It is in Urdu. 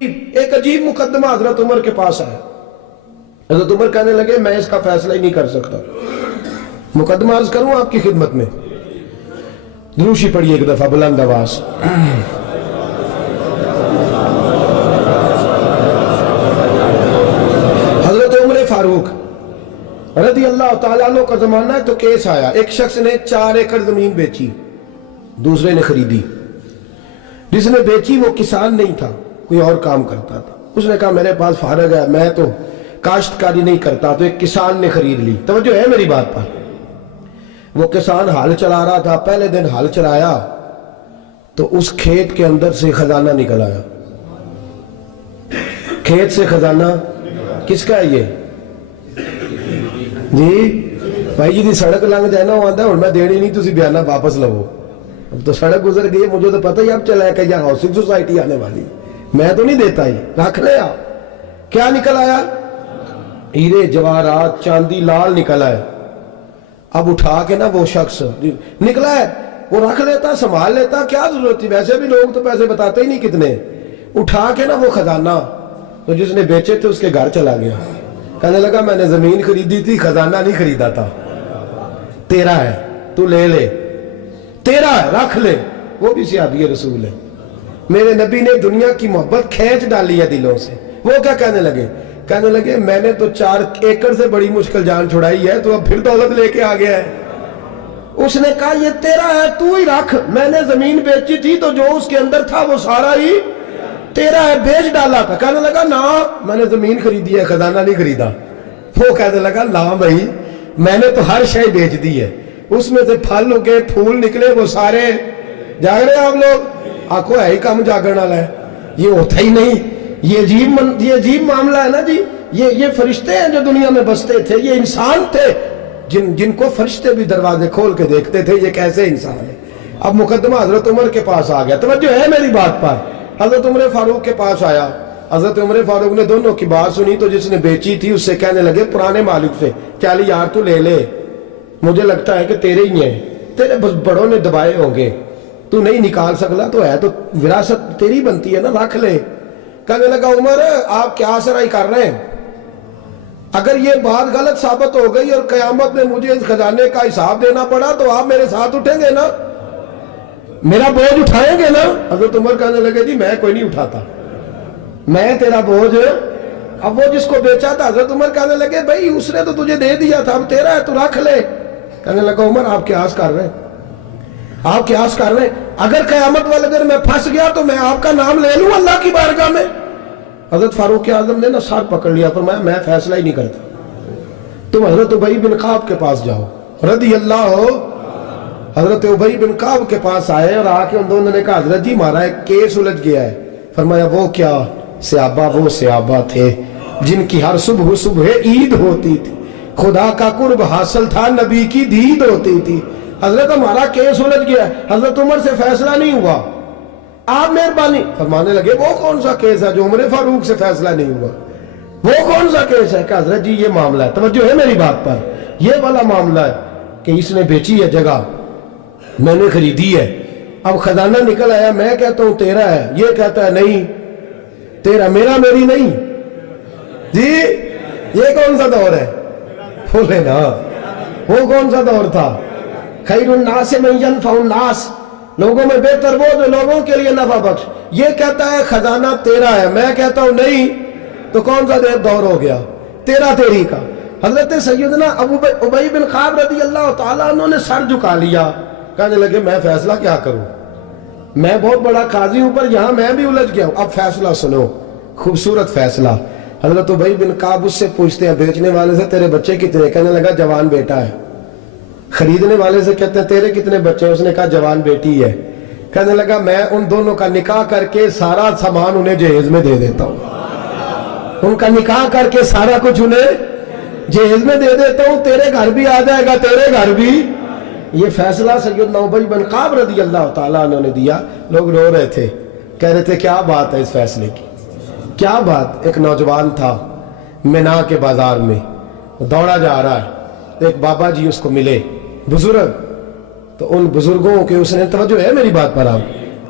ایک عجیب مقدمہ حضرت عمر کے پاس آیا. حضرت عمر کہنے لگے میں اس کا فیصلہ ہی نہیں کر سکتا. مقدمہ عرض کروں آپ کی خدمت میں. دروشی پڑھیے ایک دفعہ بلند آواز. حضرت عمر فاروق رضی اللہ تعالیٰ عنہ کا زمانہ ہے تو کیس آیا. ایک شخص نے 4 ایکڑ زمین بیچی, دوسرے نے خریدی. جس نے بیچی وہ کسان نہیں تھا, کوئی اور کام کرتا تھا. اس نے کہا میرے پاس فارغ ہے, میں تو کاشتکاری نہیں کرتا, تو ایک کسان نے خرید لی. توجہ ہے میری بات پر. وہ کسان ہل چلا رہا تھا, پہلے دن ہل چلایا تو اس کھیت کے اندر سے خزانہ نکل آیا. کھیت سے خزانہ کس کا ہے یہ جی بھائی جی دی سڑک لنگ جائے نا, وہ آتا ہے اور میں دینی نہیں, تسی بیانہ واپس لو. اب تو سڑک گزر گئی, مجھے تو پتہ ہی اب چلا ہے کہ یہاں ہاؤسنگ سوسائٹی آنے والی, میں تو نہیں دیتا ہی, رکھ لے آپ. کیا نکل آیا؟ ہیرے جواہرات چاندی لال نکل آئے. اب اٹھا کے نا وہ شخص نکلا ہے وہ رکھ لیتا, سنبھال لیتا, کیا ضرورت تھی, ویسے بھی لوگ تو پیسے بتاتے ہی نہیں کتنے. اٹھا کے نا وہ خزانہ تو جس نے بیچے تھے اس کے گھر چلا گیا. کہنے لگا میں نے زمین خریدی تھی, خزانہ نہیں خریدا تھا, تیرا ہے, تو لے لے, تیرا ہے, رکھ لے. وہ بھی صحابی رسول ہے. میرے نبی نے دنیا کی محبت کھینچ ڈالی ہے دلوں سے. وہ کیا کہنے لگے؟ کہنے لگے میں نے تو 4 ایکڑ سے بڑی مشکل جان چھڑائی ہے, تو اب پھر دولت لے کے آ گیا ہے. اس نے کہا یہ تیرا ہے, تو ہی رکھ, میں نے زمین بیچی تھی تو جو اس کے اندر تھا وہ سارا ہی تیرا ہے, بیچ ڈالا تھا. کہنے لگا نا میں نے زمین خریدی ہے, خزانہ نہیں خریدا. وہ کہنے لگا لا بھائی میں نے تو ہر شے بیچ دی ہے, اس میں سے پھل اگے پھول نکلے وہ سارے. جاگ رہے آپ لوگ؟ آنکھوں ہے ہی کام جاگرن والا ہے, یہ ہوتا ہی نہیں. یہ عجیب معاملہ ہے نا جی. یہ فرشتے ہیں جو دنیا میں بستے تھے, یہ انسان تھے جن کو فرشتے بھی دروازے کھول کے دیکھتے تھے یہ کیسے انسان ہے. اب مقدمہ حضرت عمر کے پاس آ گیا. توجہ ہے میری بات پر. حضرت عمر فاروق کے پاس آیا. حضرت عمر فاروق نے دونوں کی بات سنی تو جس نے بیچی تھی اس سے کہنے لگے پرانے مالک سے, چل یار تو لے لے, مجھے لگتا ہے کہ تیرے ہی ہیں, تیرے بڑوں نے دبائے ہوں گے, تو نہیں نکال سکتا, تو ہے تو وراثت تیری بنتی ہے نا, رکھ لے. کہنے لگا عمر آپ کیا سرائی کر رہے ہیں؟ اگر یہ بات غلط ثابت ہو گئی اور قیامت میں مجھے اس خزانے کا حساب دینا پڑا تو آپ میرے ساتھ اٹھیں گے نا, میرا بوجھ اٹھائیں گے نا؟ حضرت عمر کہنے لگے جی میں کوئی نہیں اٹھاتا, میں تیرا بوجھ. اب وہ جس کو بیچا تھا حضرت عمر کہنے لگے بھائی اس نے تو تجھے دے دیا تھا, اب تیرا ہے تو رکھ لے. کہنے لگا عمر آپ قیاس کر رہے ہیں, آپ قیاس کر رہے ہیں, اگر قیامت والے دن میں پھنس گیا تو میں آپ کا نام لے لوں اللہ کی بارگاہ میں. حضرت فاروق اعظم نے نا سر پکڑ لیا, فرمایا میں فیصلہ ہی نہیں کرتا, تم حضرت ابی بن کعب کے پاس جاؤ رضی اللہ ہو. حضرت ابی بن کعب کے پاس آئے اور آ کے ان دونوں نے کہا حضرت جی ہمارا ایک کیس الجھ گیا ہے. فرمایا وہ کیا؟ صحابہ وہ صحابہ تھے جن کی ہر صبح عید ہوتی تھی, خدا کا قرب حاصل تھا, نبی کی دید ہوتی تھی. حضرت ہمارا کیس الجھ گیا ہے, حضرت عمر سے فیصلہ نہیں ہوا, آپ مہربانی. فرمانے لگے وہ کون سا کیس ہے جو عمر فاروق سے فیصلہ نہیں ہوا؟ وہ کون سا کیس ہے؟ کہ حضرت جی یہ معاملہ ہے. توجہ ہے میری بات پر. یہ والا معاملہ ہے کہ اس نے بیچی ہے جگہ, میں نے خریدی ہے, اب خزانہ نکل آیا, میں کہتا ہوں تیرا ہے, یہ کہتا ہے نہیں تیرا, میرا میری نہیں. جی یہ کون سا دور ہے؟ بولے نا وہ کون سا دور تھا؟ خیر الناس من ینفع الناس, لوگوں میں بہتر وہ جو لوگوں کے لیے نفع بخش. یہ کہتا ہے خزانہ تیرا ہے, میں کہتا ہوں نہیں, تو کون سا دور ہو گیا؟ تیرا تیری کا. حضرت سیدنا ابی بن کعب رضی اللہ تعالیٰ عنہ نے سر جھکا لیا. کہنے لگے میں فیصلہ کیا کروں, میں بہت بڑا قاضی ہوں پر یہاں میں بھی الجھ گیا ہوں. اب فیصلہ سنو, خوبصورت فیصلہ. حضرت ابی بن کعب اس سے پوچھتے ہیں بیچنے والے سے تیرے بچے کتنے؟ کہنے لگا جوان بیٹا ہے. خریدنے والے سے کہتے ہیں تیرے کتنے بچے ہیں؟ اس نے کہا جوان بیٹی ہے. کہنے لگا میں ان دونوں کا نکاح کر کے سارا سامان انہیں جہیز میں دے دیتا ہوں, ان کا نکاح کر کے سارا کچھ انہیں جہیز میں دے دیتا ہوں, تیرے گھر بھی آ جائے گا, تیرے گھر بھی. یہ فیصلہ سیدنا ابی بن کعب رضی اللہ تعالیٰ عنہ نے دیا. لوگ رو رہے تھے, کہہ رہے تھے کیا بات ہے اس فیصلے کی, کیا بات. ایک نوجوان تھا مینا کے بازار میں, دوڑا جا رہا ہے, ایک بابا جی اس کو ملے, بزرگ. تو ان بزرگوں کے اس نے, توجہ ہے میری بات پر آپ,